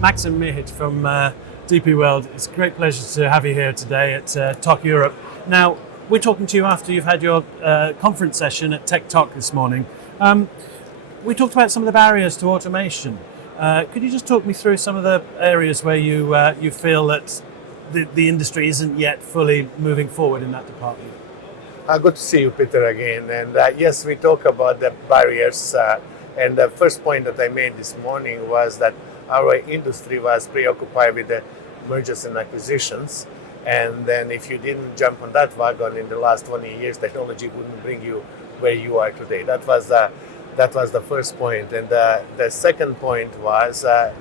Maksim Mihic from DP World. It's a great pleasure to have you here today at TOC Europe. Now, we're talking to you after you've had your conference session at TOC this morning. We talked about some of the barriers to automation. Could you just talk me through some of the areas where you feel that the industry isn't yet fully moving forward in that department? Good to see you, Peter, again. And yes, we talk about the barriers. And the first point that I made this morning was that our industry was preoccupied with the mergers and acquisitions. And then if you didn't jump on that wagon in the last 20 years, technology wouldn't bring you where you are today. That was the first point. And the second point was that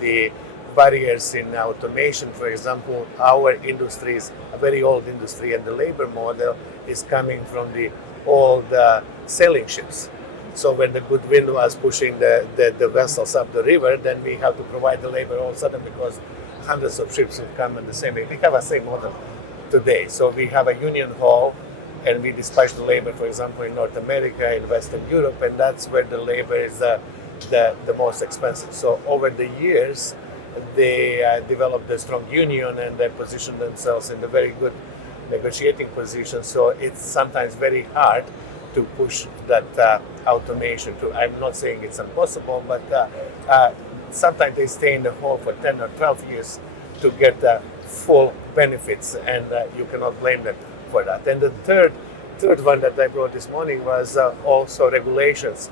the barriers in automation. For example, our industry is a very old industry, and the labor model is coming from the old sailing ships. So when the good wind was pushing the vessels up the river, then we have to provide the labor all of a sudden because hundreds of ships will come in the same way. We have a same model today. So we have a union hall and we dispatch the labor, for example, in North America, in Western Europe, and that's where the labor is the most expensive. So over the years, they developed a strong union and they positioned themselves in a very good negotiating position. So it's sometimes very hard to push that automation through. I'm not saying it's impossible, but sometimes they stay in the hall for 10 or 12 years to get the full benefits, and you cannot blame them for that. And the third one that I brought this morning was also regulations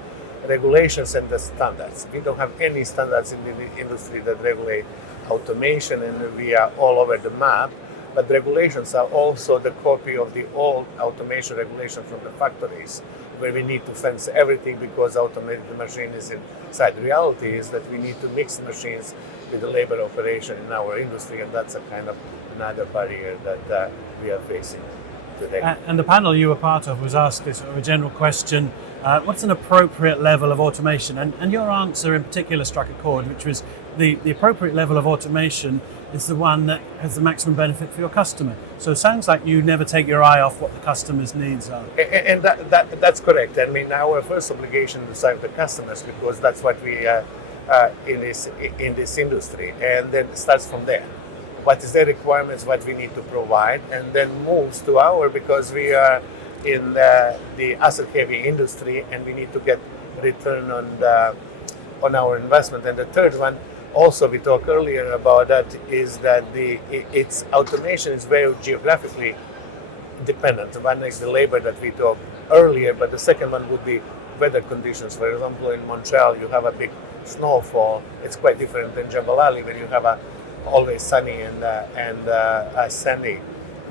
and the standards. We don't have any standards in the industry that regulate automation, and we are all over the map. But regulations are also the copy of the old automation regulation from the factories, where we need to fence everything because automated machine is inside. The reality is that we need to mix machines with the labor operation in our industry, and that's a kind of another barrier that we are facing today. And the panel you were part of was asked this sort of a general question, what's an appropriate level of automation? And your answer in particular struck a chord, which was the appropriate level of automation is the one that has the maximum benefit for your customer. So it sounds like you never take your eye off what the customer's needs are. And that's correct. I mean, our first obligation is to serve the customers because that's what we are in this industry. And then it starts from there. What is their requirements, what we need to provide, and then moves to because we are in the asset-heavy industry and we need to get return on our investment. And the third one, also we talked earlier about that, is that its automation is very geographically dependent. One is the labor that we talked earlier, but the second one would be weather conditions. For example, in Montreal, you have a big snowfall. It's quite different than Jebel Ali, where you have always sunny and a sunny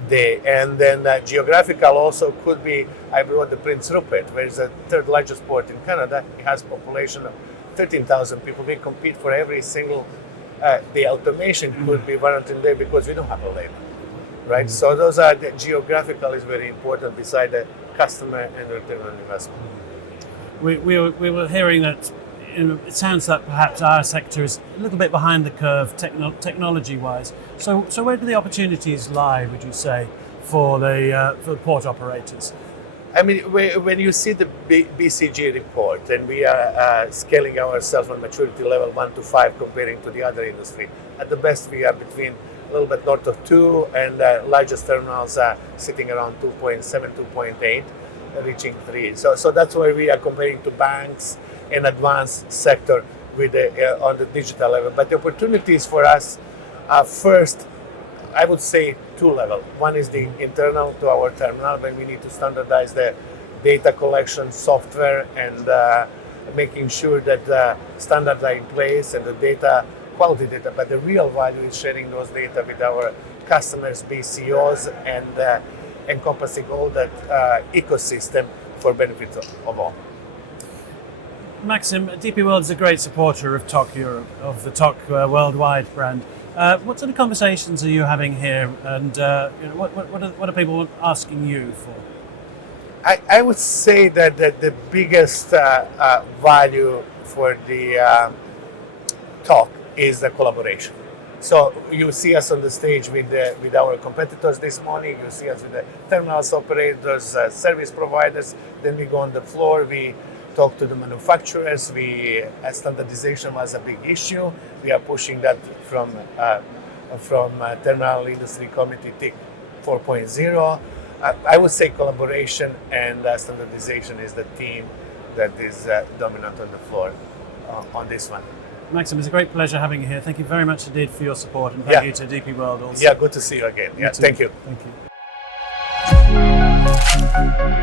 day. And then geographical also could be, I brought the Prince Rupert, where it's the third largest port in Canada. It has a population of 13,000 people. We compete for every single, the automation could be warranted there because we don't have a labor, right? So those are, the geographical is very important beside the customer and return on investment. We were hearing that it sounds like perhaps our sector is a little bit behind the curve technology-wise. So where do the opportunities lie, would you say, for the port operators? I mean, when you see the BCG report, and we are scaling ourselves on maturity level 1 to 5 comparing to the other industry. At the best, we are between a little bit north of 2, and largest terminals are sitting around 2.7, 2.8, reaching 3. So that's where we are comparing to banks and advanced sector with on the digital level. But the opportunities for us are first, I would say, 2 levels. One is the internal to our terminal, when we need to standardize the data collection software and making sure that the standards are in place and the data, quality data, but the real value is sharing those data with our customers, BCOs, and encompassing all that ecosystem for benefit of all. Maksim, DP World is a great supporter of TOC Europe, of the TOC worldwide brand. What sort of conversations are you having here, and what are people asking you for? I would say that the biggest value for the TOC is the collaboration. So you see us on the stage with our competitors this morning. You see us with the terminals operators, service providers. Then we go on the floor. We talk to the manufacturers. Standardization was a big issue. We are pushing that from Terminal Industry Committee TIC 4.0. I would say collaboration and standardization is the theme that is dominant on the floor on this one. Maksim, it's a great pleasure having you here. Thank you very much indeed for your support, and thank you to DP World also. Yeah, good to see you again. Yeah, thank you. Thank you.